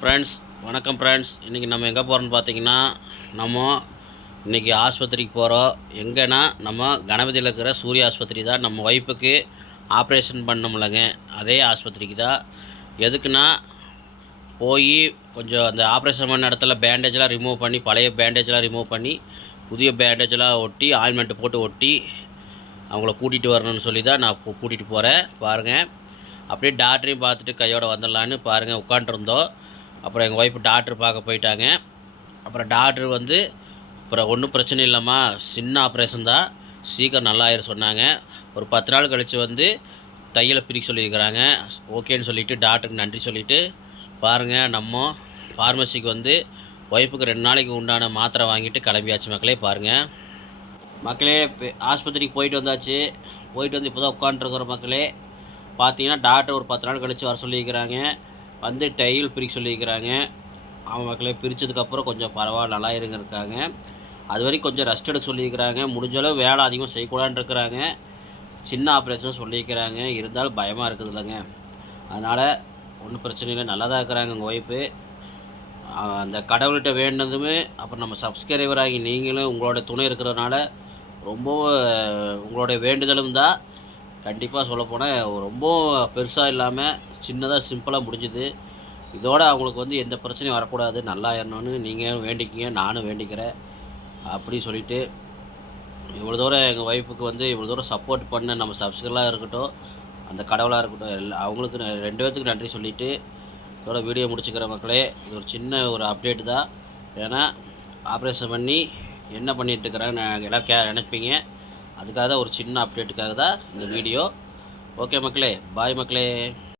Friends வணக்கம் friends. இன்றைக்கி நம்ம எங்கே போகிறோன்னு பார்த்தீங்கன்னா, நம்ம இன்றைக்கி ஆஸ்பத்திரிக்கு போகிறோம். எங்கன்னா நம்ம கணபதியில் இருக்கிற சூர்யா ஆஸ்பத்திரி தான். நம்ம ஒய்ஃபுக்கு ஆப்ரேஷன் பண்ணோம்லங்க, அதே ஆஸ்பத்திரிக்கு தான். எதுக்குன்னா, போய் கொஞ்சம் அந்த ஆப்ரேஷன் பண்ண இடத்துல பேண்டேஜெலாம் ரிமூவ் பண்ணி, பழைய பேண்டேஜெலாம் ரிமூவ் பண்ணி, புதிய பேண்டேஜெலாம் ஒட்டி, ஆயில்மெண்ட்டு போட்டு ஒட்டி அவங்கள கூட்டிகிட்டு வரணும்னு சொல்லி தான் நான் கூட்டிகிட்டு போகிறேன். பாருங்கள், அப்படியே டாக்டரையும் பார்த்துட்டு கையோடு வந்துடலான்னு பாருங்கள் உட்காண்ட்ருந்தோம். அப்புறம் எங்கள் ஒய்ஃப் டாக்டர் பார்க்க போயிட்டாங்க. அப்புறம் டாக்டர் வந்து அப்புறம் ஒன்றும் பிரச்சனை இல்லைம்மா, சின்ன ஆப்ரேஷன் தான், சீக்கிரம் நல்லாயிரும் சொன்னாங்க. ஒரு 10 நாள் கழித்து வந்து தையலை பிரிக்க சொல்லியிருக்கிறாங்க. ஓகேன்னு சொல்லிவிட்டு டாக்டருக்கு நன்றி சொல்லிவிட்டு பாருங்கள், நம்ம ஃபார்மசிக்கு வந்து ஒய்ஃபுக்கு 2 நாளைக்கு உண்டான மாத்திரை வாங்கிட்டு கிளம்பியாச்சு மக்களே. பாருங்கள் மக்களே, ஆஸ்பத்திரிக்கு போயிட்டு வந்தாச்சு. போயிட்டு வந்து இப்போ தான் உட்காண்ட்ருக்குறோம் மக்களே. பார்த்தீங்கன்னா டாக்டர் ஒரு 10 நாள் கழித்து வர சொல்லியிருக்கிறாங்க. வந்து தையல் பிரிக்க சொல்லியிருக்கிறாங்க. அவங்க மக்களே பிரித்ததுக்கப்புறம் கொஞ்சம் பரவாயில்ல, நல்லா இருக்காங்க. அது வரைக்கும் கொஞ்சம் ரெஸ்ட் எடுக்க சொல்லியிருக்கிறாங்க. முடிஞ்சளவு வேலை அதிகமாக செய்யக்கூடாதுன்னு இருக்கிறாங்க. சின்ன ஆப்ரேஷன் சொல்லியிருக்கிறாங்க. இருந்தாலும் பயமாக இருக்குது இல்லைங்க. அதனால் ஒன்றும் பிரச்சனை இல்லை, நல்லா தான் இருக்கிறாங்க உங்கள் ஒய்ஃபு. அந்த கடவுள்கிட்ட வேண்டினதுமே, அப்புறம் நம்ம சப்ஸ்கிரைபர் ஆகி நீங்களும் உங்களோட துணை இருக்கிறதுனால ரொம்ப உங்களுடைய வேண்டுதலும் தான். கண்டிப்பாக சொல்லப்போனால் ரொம்ப பெருசாக இல்லாமல் சின்னதாக சிம்பிளாக முடிஞ்சுது. இதோடு அவங்களுக்கு வந்து எந்த பிரச்சனையும் வரக்கூடாது, நல்லா ஆயிடணும்னு நீங்கள் வேண்டிக்கிங்க, நானும் வேண்டிக்கிறேன். அப்படி சொல்லிவிட்டு இவ்வளோ தூரம் எங்கள் ஒய்ஃபுக்கு வந்து இவ்வளோ தூரம் சப்போர்ட் பண்ண நம்ம சப்ஸ்கிரைபராக இருக்கட்டும், அந்த கடவுளாக இருக்கட்டும், அவங்களுக்கு 2 பேர்த்துக்கு நன்றி சொல்லிவிட்டு இதோட வீடியோ முடிச்சுக்கிற மக்களே. இது ஒரு சின்ன ஒரு அப்டேட் தான். ஏன்னா ஆப்ரேஷன் பண்ணி என்ன பண்ணிகிட்ருக்குறாங்கன்னு எல்லோரும் நினைப்பீங்க. அதுக்காக தான், ஒரு சின்ன அப்டேட்டுக்காக தான் இந்த வீடியோ. ஓகே மக்களே, பாய் மக்களே.